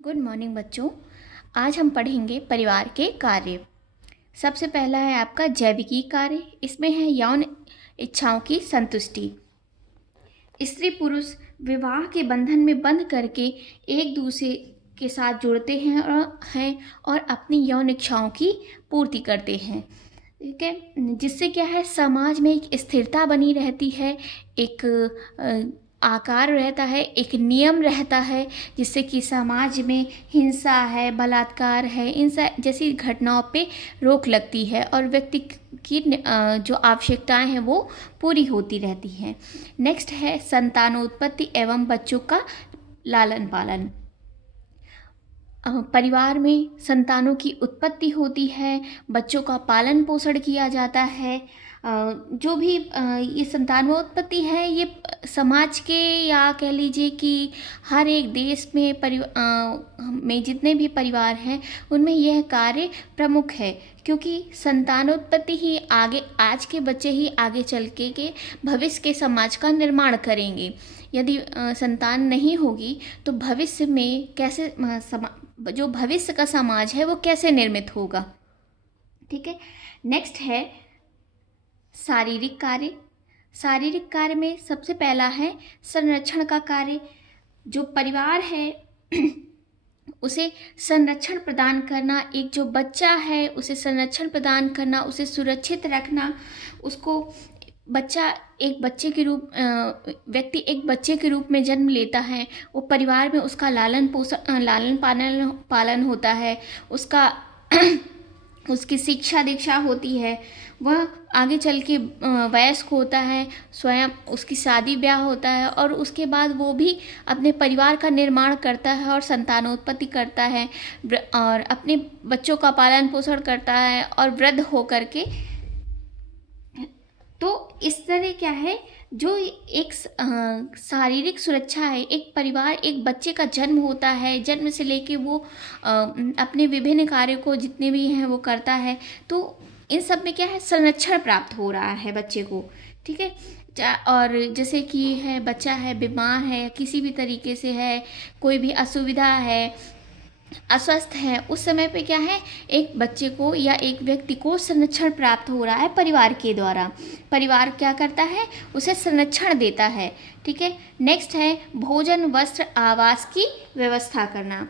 Good morning बच्चों। आज हम पढ़ेंगे परिवार के कार्य। सबसे पहला है आपका जैविकी कार्य। इसमें है यौन इच्छाओं की संतुष्टि। स्त्री पुरुष विवाह के बंधन में बंध करके एक दूसरे के साथ जुड़ते हैं और अपनी यौन इच्छाओं की पूर्ति करते हैं। ठीक है, जिससे क्या है, समाज में एक स्थिरता बनी रहती है, एक आकार रहता है, एक नियम रहता है, जिससे कि समाज में हिंसा है, बलात्कार है, इन जैसी घटनाओं पे रोक लगती है और व्यक्ति की जो आवश्यकताएं हैं वो पूरी होती रहती हैं। नेक्स्ट है संतानोत्पत्ति एवं बच्चों का लालन पालन। परिवार में संतानों की उत्पत्ति होती है, बच्चों का पालन पोषण किया जाता है। जो भी ये संतानोत्पत्ति है, ये समाज के या कह लीजिए कि हर एक देश में जितने भी परिवार हैं उनमें यह कार्य प्रमुख है, क्योंकि संतानोत्पत्ति ही आगे, आज के बच्चे ही आगे चल के भविष्य के समाज का निर्माण करेंगे। यदि संतान नहीं होगी तो भविष्य में कैसे जो भविष्य का समाज है वो कैसे निर्मित होगा। ठीक है, नेक्स्ट है शारीरिक कार्य। शारीरिक कार्य में सबसे पहला है संरक्षण का कार्य। जो परिवार है उसे संरक्षण प्रदान करना, एक जो बच्चा है उसे संरक्षण प्रदान करना, उसे सुरक्षित रखना, उसको व्यक्ति एक बच्चे के रूप में जन्म लेता है, वो परिवार में उसका लालन पालन होता है, उसका उसकी शिक्षा दीक्षा होती है, वह आगे चल के वयस्क होता है, स्वयं उसकी शादी ब्याह होता है और उसके बाद वो भी अपने परिवार का निर्माण करता है और संतानोत्पत्ति करता है और अपने बच्चों का पालन पोषण करता है और वृद्ध होकर के। तो इस तरह क्या है, जो एक शारीरिक सुरक्षा है, एक परिवार, एक बच्चे का जन्म होता है, जन्म से लेके वो अपने विभिन्न कार्यों को जितने भी हैं वो करता है, तो इन सब में क्या है, संरक्षण प्राप्त हो रहा है बच्चे को। ठीक है, और जैसे कि है बच्चा है, बीमार है, किसी भी तरीके से है, कोई भी असुविधा है, अस्वस्थ है, उस समय पे क्या है, एक बच्चे को या एक व्यक्ति को संरक्षण प्राप्त हो रहा है परिवार के द्वारा। परिवार क्या करता है, उसे संरक्षण देता है। ठीक है, नेक्स्ट है भोजन वस्त्र आवास की व्यवस्था करना।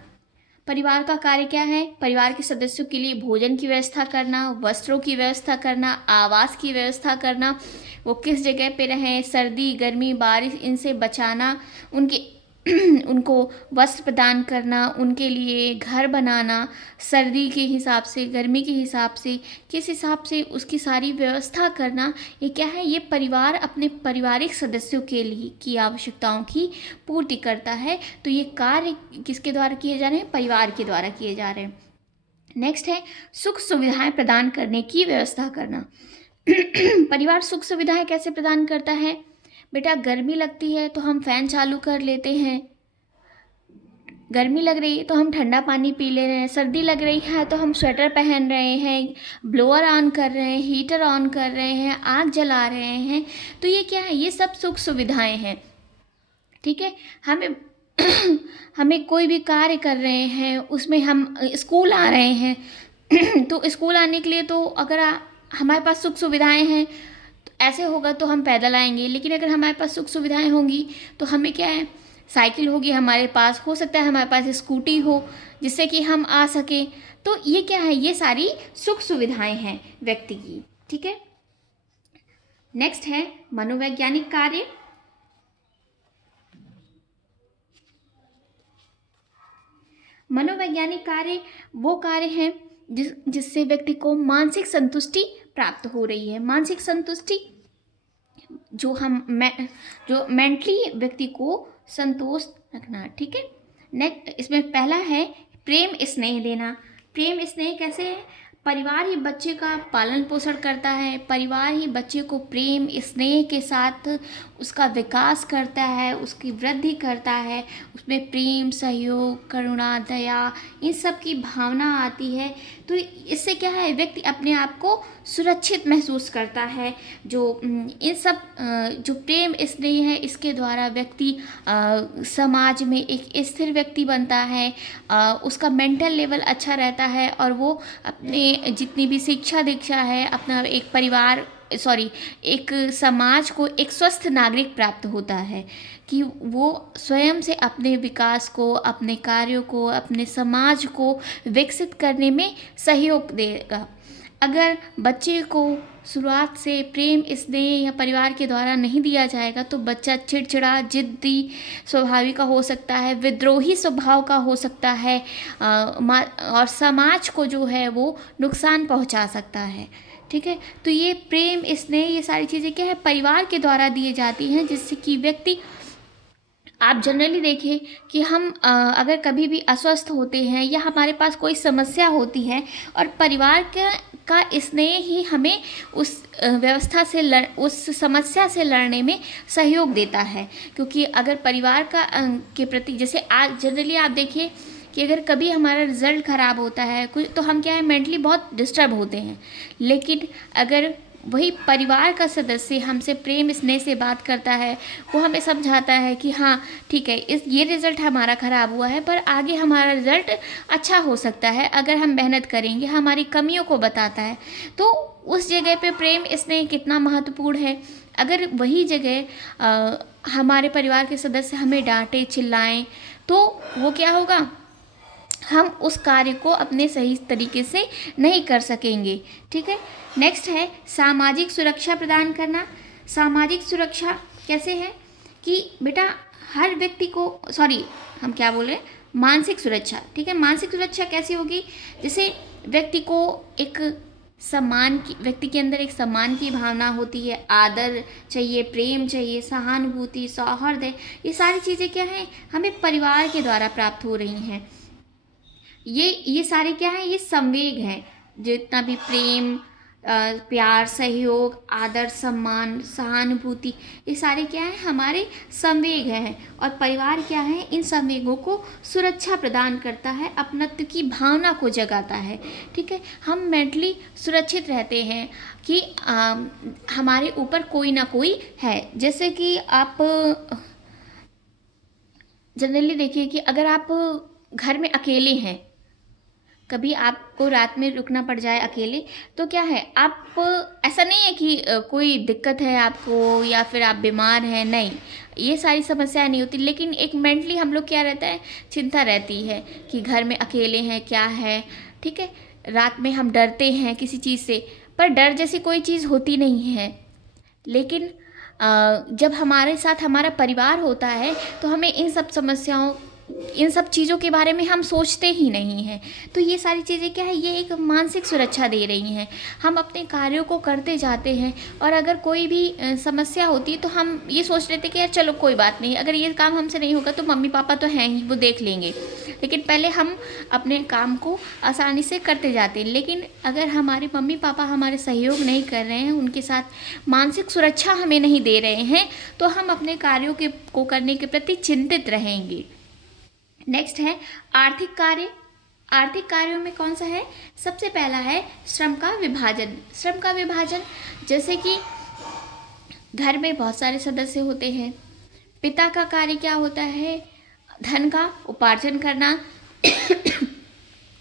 परिवार का कार्य क्या है, परिवार के सदस्यों के लिए भोजन की व्यवस्था करना, वस्त्रों की व्यवस्था करना, आवास की व्यवस्था करना, वो किस जगह पे रहें, सर्दी गर्मी बारिश इनसे बचाना, उनको वस्त्र प्रदान करना, उनके लिए घर बनाना, सर्दी के हिसाब से, गर्मी के हिसाब से, किस हिसाब से उसकी सारी व्यवस्था करना। ये क्या है, ये परिवार अपने पारिवारिक सदस्यों के लिए की आवश्यकताओं की पूर्ति करता है। तो ये कार्य किसके द्वारा किए जा रहे हैं, परिवार के द्वारा किए जा रहे हैं। नेक्स्ट है सुख सुविधाएं प्रदान करने की व्यवस्था करना। परिवार सुख सुविधाएं कैसे प्रदान करता है, बेटा गर्मी लगती है तो हम फैन चालू कर लेते हैं, गर्मी लग रही है तो हम ठंडा पानी पी ले रहे हैं, सर्दी लग रही है तो हम स्वेटर पहन रहे हैं, ब्लोअर ऑन कर रहे हैं, हीटर ऑन कर रहे हैं, आग जला रहे हैं। तो ये क्या है, ये सब सुख सुविधाएं हैं। ठीक है, हमें कोई भी कार्य कर रहे हैं, उसमें हम स्कूल आ रहे हैं तो स्कूल आने के लिए तो अगर हमारे पास सुख सुविधाएं हैं, ऐसे होगा तो हम पैदल आएंगे, लेकिन अगर हमारे पास सुख सुविधाएं होंगी तो हमें क्या है, साइकिल होगी हमारे पास, हो सकता है हमारे पास स्कूटी हो जिससे कि हम आ सकें। तो ये क्या है, ये सारी सुख सुविधाएं हैं व्यक्ति की। ठीक है, नेक्स्ट है मनोवैज्ञानिक कार्य। मनोवैज्ञानिक कार्य वो कार्य हैं जिससे व्यक्ति को मानसिक संतुष्टि प्राप्त हो रही है। मानसिक संतुष्टि जो मेंटली व्यक्ति को संतोष रखना। ठीक है, नेक्स्ट इसमें पहला है प्रेम स्नेह देना। प्रेम स्नेह कैसे है, परिवार ही बच्चे का पालन पोषण करता है, परिवार ही बच्चे को प्रेम स्नेह के साथ उसका विकास करता है, उसकी वृद्धि करता है, उसमें प्रेम सहयोग करुणा दया इन सब की भावना आती है। तो इससे क्या है, व्यक्ति अपने आप को सुरक्षित महसूस करता है। जो इन सब जो प्रेम स्नेह है इसके द्वारा व्यक्ति समाज में एक स्थिर व्यक्ति बनता है, उसका मेंटल लेवल अच्छा रहता है और वो अपने जितनी भी शिक्षा दीक्षा है अपना एक परिवार एक समाज को एक स्वस्थ नागरिक प्राप्त होता है कि वो स्वयं से अपने विकास को, अपने कार्यों को, अपने समाज को विकसित करने में सहयोग देगा। अगर बच्चे को शुरुआत से प्रेम स्नेह या परिवार के द्वारा नहीं दिया जाएगा तो बच्चा चिड़चिड़ा जिद्दी स्वभाव का हो सकता है, विद्रोही स्वभाव का हो सकता है, और समाज को जो है वो नुकसान पहुंचा सकता है। ठीक है, तो ये प्रेम स्नेह ये सारी चीज़ें क्या है, परिवार के द्वारा दिए जाती हैं, जिससे कि व्यक्ति आप जनरली देखें कि हम अगर कभी भी अस्वस्थ होते हैं या हमारे पास कोई समस्या होती है और परिवार का स्नेह ही हमें उस व्यवस्था से उस समस्या से लड़ने में सहयोग देता है। क्योंकि अगर परिवार का के प्रति जैसे आज जनरली आप देखिए कि अगर कभी हमारा रिजल्ट ख़राब होता है कुछ तो हम क्या है मेंटली बहुत डिस्टर्ब होते हैं। लेकिन अगर वही परिवार का सदस्य हमसे प्रेम स्नेह से बात करता है, वो हमें समझाता है कि हाँ ठीक है ये रिज़ल्ट हमारा ख़राब हुआ है पर आगे हमारा रिज़ल्ट अच्छा हो सकता है अगर हम मेहनत करेंगे, हमारी कमियों को बताता है। तो उस जगह पे प्रेम स्नेह कितना महत्वपूर्ण है। अगर वही जगह हमारे परिवार के सदस्य हमें डांटे चिल्लाएं तो वो क्या होगा, हम उस कार्य को अपने सही तरीके से नहीं कर सकेंगे। ठीक है, नेक्स्ट है सामाजिक सुरक्षा प्रदान करना। सामाजिक सुरक्षा कैसे है कि बेटा हर व्यक्ति को हम क्या बोल रहे हैं, मानसिक सुरक्षा। ठीक है, मानसिक सुरक्षा कैसी होगी, जैसे व्यक्ति को एक व्यक्ति के अंदर एक सम्मान की भावना होती है, आदर चाहिए, प्रेम चाहिए, सहानुभूति, सौहार्द, ये सारी चीज़ें क्या हैं हमें परिवार के द्वारा प्राप्त हो रही हैं। ये सारे क्या है, ये संवेग हैं। जितना भी प्रेम प्यार सहयोग आदर सम्मान सहानुभूति ये सारे क्या है हमारे संवेग हैं। और परिवार क्या है, इन संवेगों को सुरक्षा प्रदान करता है, अपनत्व की भावना को जगाता है। ठीक है, हम मेंटली सुरक्षित रहते हैं कि हमारे ऊपर कोई ना कोई है। जैसे कि आप जनरली देखिए कि अगर आप घर में अकेले हैं, कभी आपको रात में रुकना पड़ जाए अकेले, तो क्या है आप ऐसा नहीं है कि कोई दिक्कत है आपको या फिर आप बीमार हैं, नहीं, ये सारी समस्याएं नहीं होती। लेकिन एक मेंटली हम लोग क्या रहता है, चिंता रहती है कि घर में अकेले हैं क्या है। ठीक है, रात में हम डरते हैं किसी चीज़ से, पर डर जैसी कोई चीज़ होती नहीं है। लेकिन जब हमारे साथ हमारा परिवार होता है तो हमें इन सब चीज़ों के बारे में हम सोचते ही नहीं हैं। तो ये सारी चीज़ें क्या है, ये एक मानसिक सुरक्षा दे रही हैं। हम अपने कार्यों को करते जाते हैं और अगर कोई भी समस्या होती है तो हम ये सोच लेते कि यार चलो कोई बात नहीं, अगर ये काम हमसे नहीं होगा तो मम्मी पापा तो हैं ही, वो देख लेंगे। लेकिन पहले हम अपने काम को आसानी से करते जाते हैं। लेकिन अगर हमारे मम्मी पापा हमारे सहयोग नहीं कर रहे हैं, उनके साथ मानसिक सुरक्षा हमें नहीं दे रहे हैं, तो हम अपने कार्यों को करने के प्रति चिंतित रहेंगे। नेक्स्ट है आर्थिक कार्य। आर्थिक कार्यों में कौन सा है, सबसे पहला है श्रम का विभाजन। श्रम का विभाजन जैसे कि घर में बहुत सारे सदस्य होते हैं, पिता का कार्य क्या होता है, धन का उपार्जन करना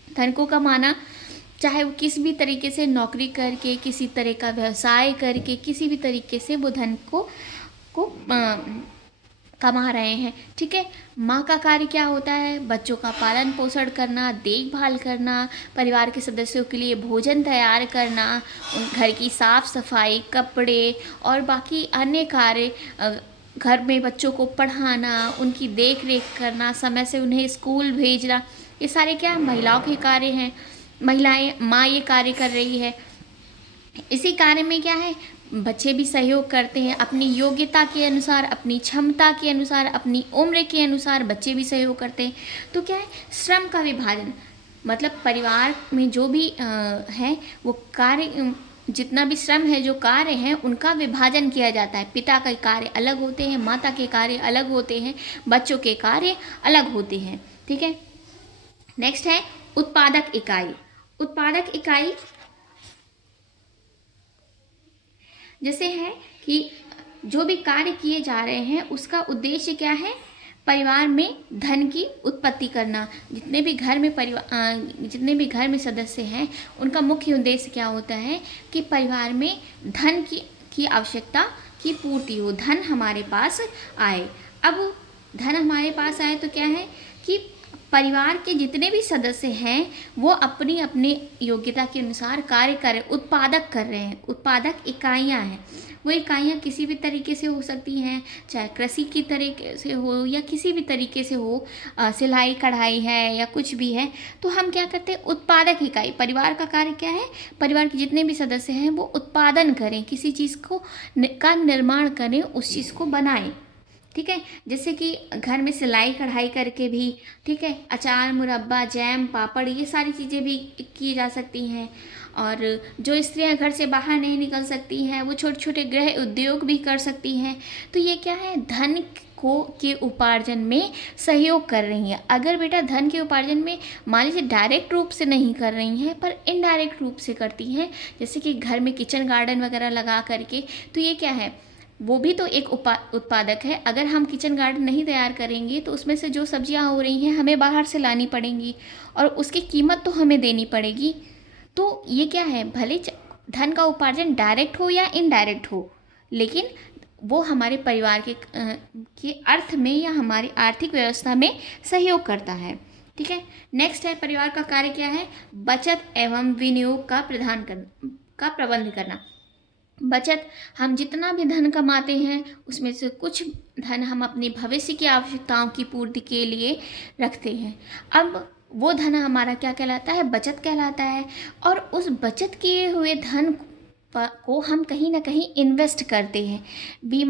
धन को कमाना, चाहे वो किसी भी तरीके से नौकरी करके, किसी तरह का व्यवसाय करके, किसी भी तरीके से वो धन को कमा रहे हैं। ठीक है, माँ का कार्य क्या होता है, बच्चों का पालन पोषण करना, देखभाल करना, परिवार के सदस्यों के लिए भोजन तैयार करना, घर की साफ सफाई, कपड़े और बाकी अन्य कार्य, घर में बच्चों को पढ़ाना, उनकी देख रेख करना, समय से उन्हें स्कूल भेजना, ये सारे क्या महिलाओं के कार्य हैं। माँ ये कार्य कर रही है। इसी कार्य में क्या है, बच्चे भी सहयोग करते हैं, अपनी योग्यता के अनुसार, अपनी क्षमता के अनुसार, अपनी उम्र के अनुसार बच्चे भी सहयोग करते हैं। तो क्या है, श्रम का विभाजन। मतलब परिवार में जो भी है वो कार्य, जितना भी श्रम है, जो कार्य हैं, उनका विभाजन किया जाता है। पिता के कार्य अलग होते हैं, माता के कार्य अलग होते हैं, बच्चों के कार्य अलग होते हैं। ठीक है। नेक्स्ट है उत्पादक इकाई। उत्पादक इकाई जैसे है कि जो भी कार्य किए जा रहे हैं उसका उद्देश्य क्या है? परिवार में धन की उत्पत्ति करना। जितने भी घर में जितने भी घर में सदस्य हैं उनका मुख्य उद्देश्य क्या होता है कि परिवार में धन की आवश्यकता की पूर्ति हो, धन हमारे पास आए। अब धन हमारे पास आए तो क्या है कि परिवार के जितने भी सदस्य हैं वो अपनी अपनी योग्यता के अनुसार कार्य कर रहे, उत्पादक कर रहे हैं। उत्पादक इकाइयां हैं। वो इकाइयां किसी भी तरीके से हो सकती हैं, चाहे कृषि की तरीके से हो या किसी भी तरीके से हो, सिलाई कढ़ाई है या कुछ भी है। तो हम क्या करते हैं? उत्पादक इकाई। परिवार का कार्य क्या है? परिवार के जितने भी सदस्य हैं वो उत्पादन करें, किसी चीज़ को का निर्माण करें, उस चीज़ को बनाएं। ठीक है। जैसे कि घर में सिलाई कढ़ाई करके भी, ठीक है, अचार, मुरब्बा, जैम, पापड़, ये सारी चीज़ें भी की जा सकती हैं। और जो स्त्रियां घर से बाहर नहीं निकल सकती हैं वो छोटे छोटे गृह उद्योग भी कर सकती हैं। तो ये क्या है? धन को के उपार्जन में सहयोग कर रही हैं। अगर बेटा धन के उपार्जन में मान लीजिए डायरेक्ट रूप से नहीं कर रही हैं पर इनडायरेक्ट रूप से करती हैं, जैसे कि घर में किचन गार्डन वगैरह लगा करके, तो ये क्या है? वो भी तो एक उत्पादक है। अगर हम किचन गार्डन नहीं तैयार करेंगे तो उसमें से जो सब्जियां हो रही हैं हमें बाहर से लानी पड़ेंगी और उसकी कीमत तो हमें देनी पड़ेगी। तो ये क्या है? भले धन का उपार्जन डायरेक्ट हो या इनडायरेक्ट हो, लेकिन वो हमारे परिवार के अर्थ में या हमारी आर्थिक व्यवस्था में सहयोग करता है। ठीक है। नेक्स्ट है परिवार का कार्य क्या है? बचत एवं विनियोग का प्रबंध करना। बचत, हम जितना भी धन कमाते हैं उसमें से कुछ धन हम अपने भविष्य की आवश्यकताओं की पूर्ति के लिए रखते हैं। अब वो धन हमारा क्या कहलाता है? बचत कहलाता है। और उस बचत किए हुए धन को हम कहीं ना कहीं इन्वेस्ट करते हैं। बीमा